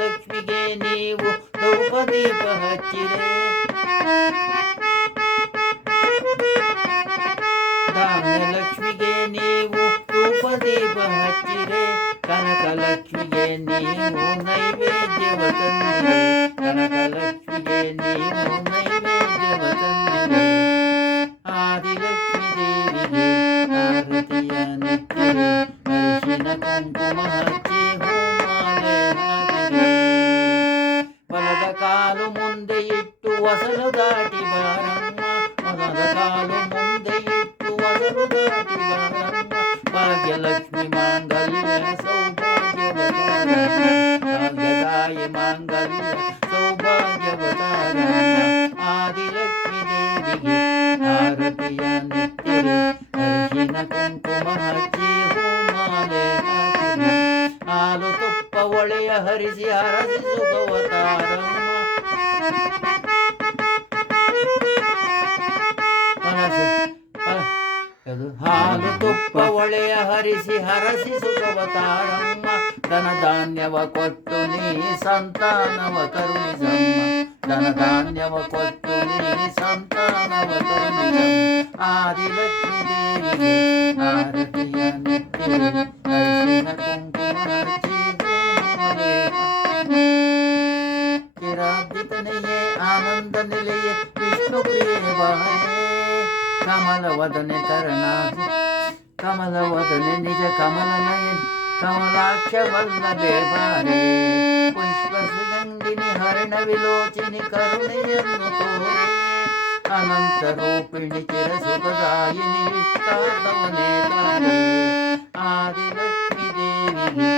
ಲಕ್ಷ್ಮಿಗೆ ನೀವು ಧೂಪ ದೀಪ ಹಚ್ಚಿರೆ. ಲಕ್ಷ್ಮಿಗೆ ನೀವು ಧೂಪ ದೀಪ ಹಚ್ಚಿರೆ. ಕನಕ ಲಕ್ಷ್ಮಿಗೆ ನೀವು ನೈವೇದ್ಯವ ತಂದಿರೆ. ಕನಕ ಲಕ್ಷ್ಮಿಗೆ ನೀವು ನೈವೇದ್ಯವ ತಂದಿರೆ. ಆದಿಲಕ್ಷ್ಮೀ ದೇವಿಗೆ ಆರತಿಯ ನೆತ್ತಿರೆ. ಅರಿಶಿನ ಕುಂಕುಮ ಹಚ್ಚಿ ಹೂಮಾಲೆ ಹಾಕಿರೆ. ಬಲದ ಕಾಲು ಮುಂದೆ ಇಟ್ಟು ಹೊಸಲು ದಾಟಿ ಬಾರಮ್ಮ. ಬಲದ ಕಾಲು ಮುಂದೆ ಇಟ್ಟು ಹೊಸಲು ದಾಟಿ ಬಾರಮ್ಮ. ಭಾಗ್ಯಲಕ್ಷ್ಮಿ ಮಾಂಗಲ್ಯ ಸೌಭಾಗ್ಯವತಾರ. ಭಾಗ್ಯದಾಯಿ ಮಾಂಗಲ್ಯ ಸೌಭಾಗ್ಯವತಾರ. ಆದಿಲಕ್ಷ್ಮೀ ದೇವಿಗೆ ಆರತಿಯ ನೆತ್ತಿರೆ. ಅರಿಶಿನ ಕುಂಕುಮ ಹಚ್ಚಿ ಹೂಮಾಲೆ ಹಾಕಿರೆ. ಹಾಲು ತುಪ್ಪ ಒಳೆಯ ಹರಿಸಿ ಹರಸಿಸುಗವತಾರಮ್ಮ. ಹಾಲು ತುಪ್ಪ ಒಳೆಯ ಹರಿಸಿ ಹರಸಿಸುಗವತಾರಮ್ಮ. ಧನ ಧಾನ್ಯವ ಕೊಟ್ಟು ನೀ ಸಂತಾನವ ಕರುಣಿಸಮ್ಮ. ಧನ ಧಾನ್ಯವ ಕೊಟ್ಟು ನೀ ಸಂತಾನವ ಕರುಣಿಸಮ್ಮ. ಆದಿಲಕ್ಷ್ಮೀ ದೇವಿಗೆ ಆರತಿಯ ನೆತ್ತಿರೆ. ಅರಿಶಿನ ಕುಂಕುಮ ಹಚ್ಚಿ ಹೂಮಾಲೆ ಹಾಕಿರೆ. ಚಿರಾಬ್ಜಿತನೆಯೇ ಆನಂದ ನಿಲೆಯೇ ವಿಷ್ಣು ಪ್ರಿಯೇ ಬಾರೆ. ಕಮಲವದನೆ ಕರುಣಾಸಿ ಕಮಲವದನೆ ನಿಜ ಕಮಲನಯನ ಕಮಲಾಕ್ಷ ವಲ್ಲಭೆ ಬಾರೆ. ಪುಷ್ಪ ಸುಗಂಧಿನಿ ಹರಣ ವಿಲೋಚಿನಿ ಕರುಣೆಯನ್ನು ತೋರೆ. ಅನಂತ ರೂಪಿಣಿ ಚಿರ ಸುಖದಾಯಿನಿ ಇಷ್ಟಾರ್ಥವನೇ ತಾರೆ. ಆದಿಲಕ್ಷ್ಮೀ ದೇವಿಗೆ